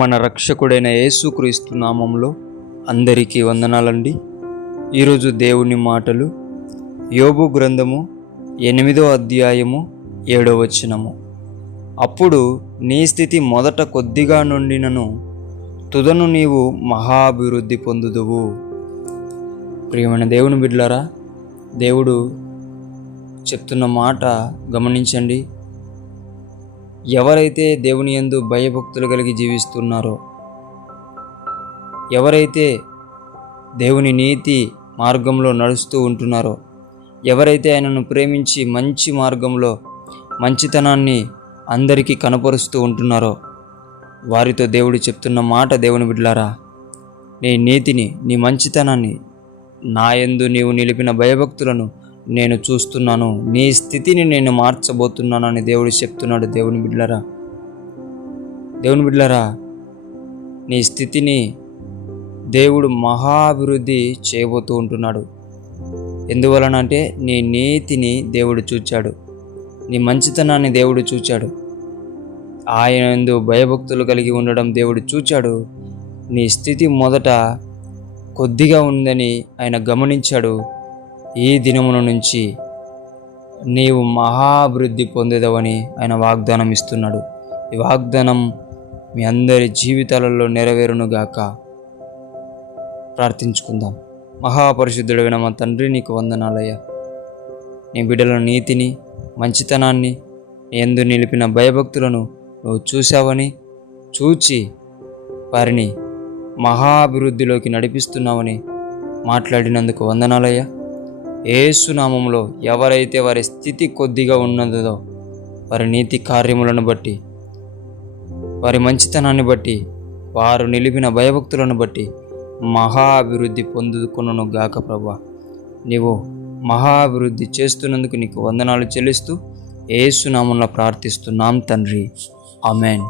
మన రక్షకుడైన యేసుక్రీస్తు నామంలో అందరికీ వందనాలండి. ఈరోజు దేవుని మాటలు యోబు గ్రంథము 8వ అధ్యాయము 7వ వచనము. అప్పుడు నీ స్థితి మొదట కొద్దిగా నుండినను తుదను నీవు మహాభివృద్ధి పొందుదువు. ప్రియమైన దేవుని బిడ్డలారా, దేవుడు చెప్తున్న మాట గమనించండి. ఎవరైతే దేవుని యందు భయభక్తులు కలిగి జీవిస్తున్నారో, ఎవరైతే దేవుని నీతి మార్గంలో నడుస్తూ ఉంటున్నారో, ఎవరైతే ఆయనను ప్రేమించి మంచి మార్గంలో మంచితనాన్ని అందరికీ కనపరుస్తూ ఉంటున్నారో, వారితో దేవుడు చెప్తున్న మాట, దేవుని బిడ్డలారా, నీ నీతిని, నీ మంచితనాన్ని, నా యందు నీవు నిలిపిన భయభక్తులను నేను చూస్తున్నాను, నీ స్థితిని నేను మార్చబోతున్నాను అని దేవుడు చెప్తున్నాడు. దేవుని బిడ్డలారా, నీ స్థితిని దేవుడు మహాభివృద్ధి చేయబోతూ ఉంటున్నాడు. ఎందువలన అంటే నీ నీతిని దేవుడు చూచాడు, నీ మంచితనాన్ని దేవుడు చూచాడు, ఆయన యందు భయభక్తులు కలిగి ఉండడం దేవుడు చూచాడు. నీ స్థితి మొదట కొద్దిగా ఉందని ఆయన గమనించాడు. ఈ దినమున నుంచి నీవు మహాభివృద్ధి పొందేదవని ఆయన వాగ్దానం ఇస్తున్నాడు. ఈ వాగ్దానం మీ అందరి జీవితాలలో నెరవేరునుగాక. ప్రార్థించుకుందాం. మహాపరిశుద్ధుడైన మా తండ్రి, నీకు వందనాలయ్యా. నీ బిడ్డల నీతిని, మంచితనాన్ని, నీ యందు నిలిపిన భయభక్తులను నువ్వు చూశావని, చూచి వారిని మహాభివృద్ధిలోకి నడిపిస్తున్నావని మాట్లాడినందుకు వందనాలయ్యా. యేసు నామములో ఎవరైతే వారి స్థితి కొద్దిగా ఉన్నదో, వారి నీతి కార్యములను బట్టి, వారి మంచితనాన్ని బట్టి, వారు నిలిపిన భయభక్తులను బట్టి మహాభివృద్ధి పొందుకొనును గాక. ప్రభువా, నీవు మహాభివృద్ధి చేస్తున్నందుకు నీకు వందనాలు చెల్లిస్తూ యేసు నామములో ప్రార్థిస్తున్నాం తండ్రి. ఆమేన్.